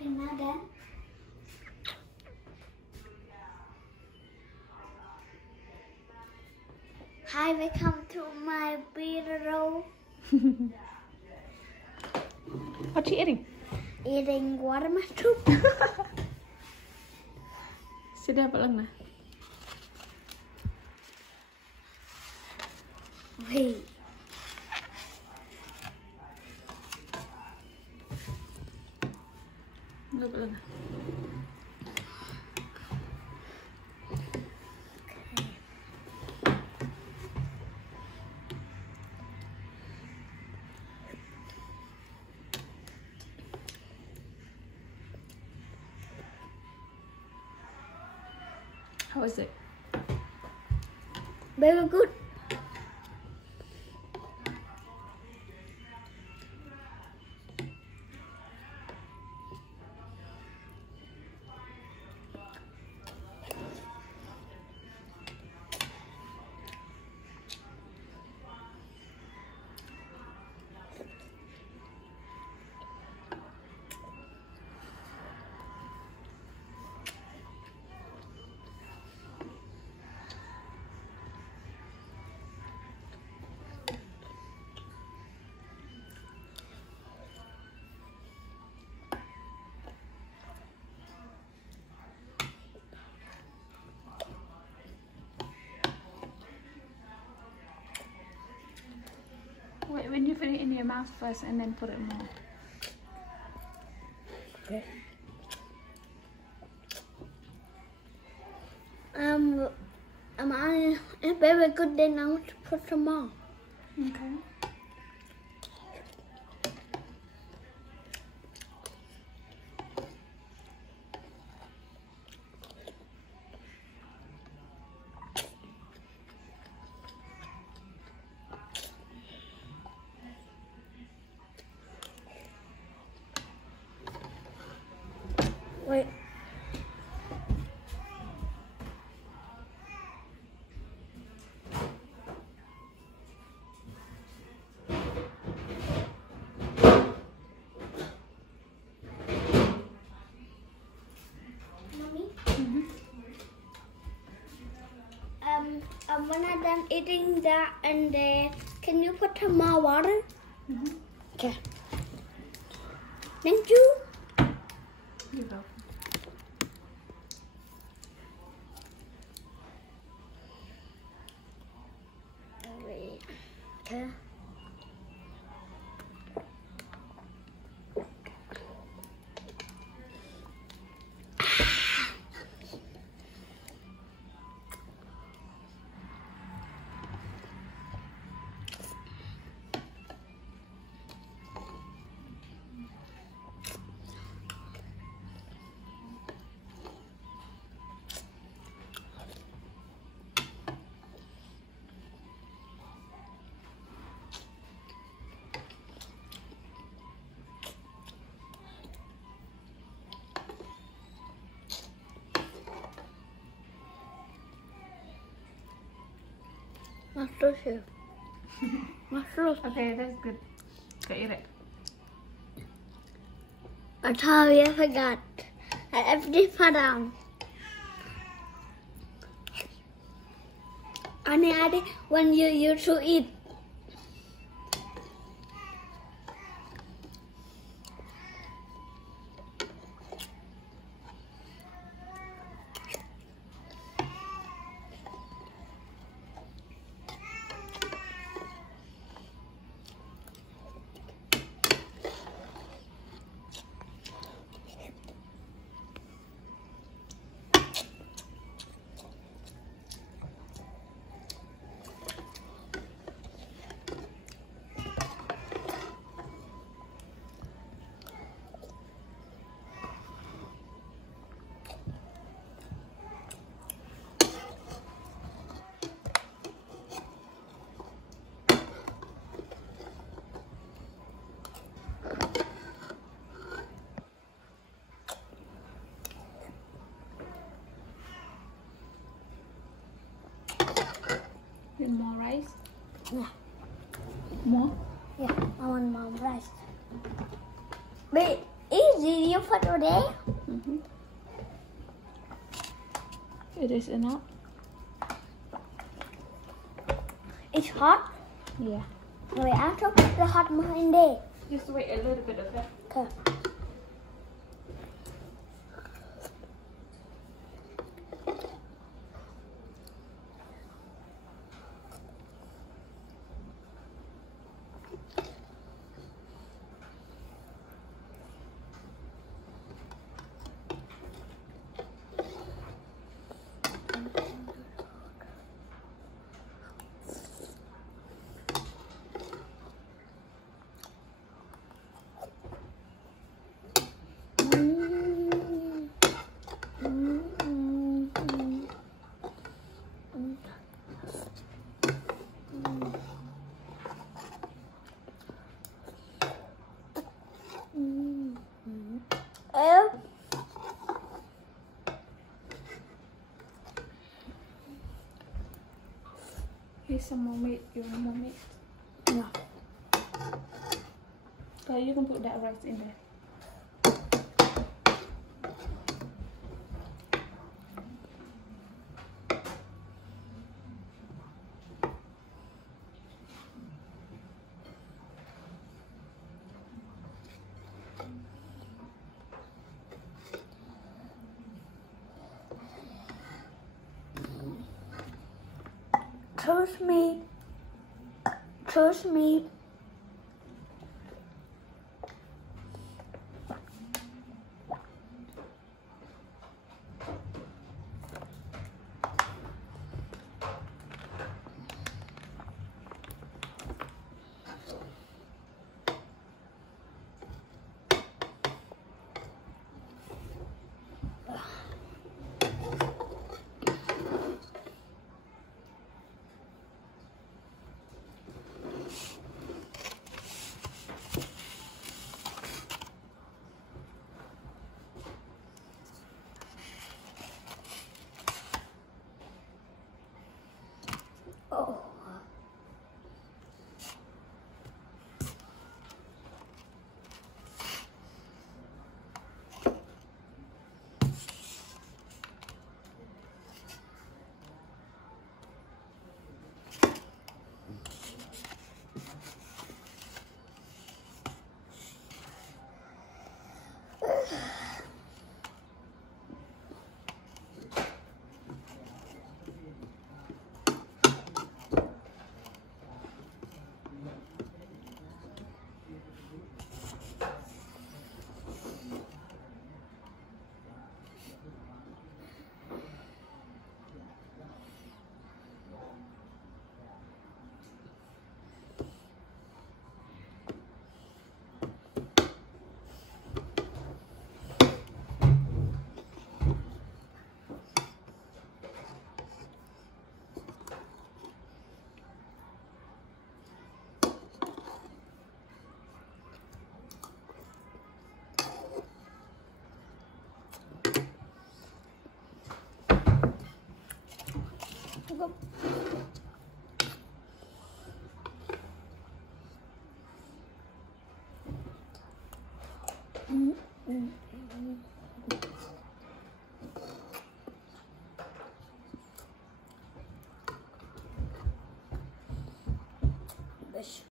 Okay, now then. Hi, welcome to my video. What are you eating? Eating watermelon soup. Sedap lang na. Wait. Sedap lang na. How is it? Very good. Wait, when you put it in your mouth first and then put it more. Okay. It's very good. Then I want to put some more. Okay. Wait. Mommy? When I'm done eating that, and can you put some more water? Okay. Thank you. You go. Wait. Okay. Master Chef. Master Chef. Okay, that's good. Go eat it. I totally forgot. I have to put down. Adi, when you should eat. With more rice? Yeah. More? Yeah, I want more rice. Wait, easy. video for today. It is enough. It's hot. Yeah. Wait, I have to put the hot behind there. Just wait a little bit, okay? Okay. Here's some more meat. You want more meat? No. So you can put that rice in there. Trust me. Trust me. Oh. Mm-hmm.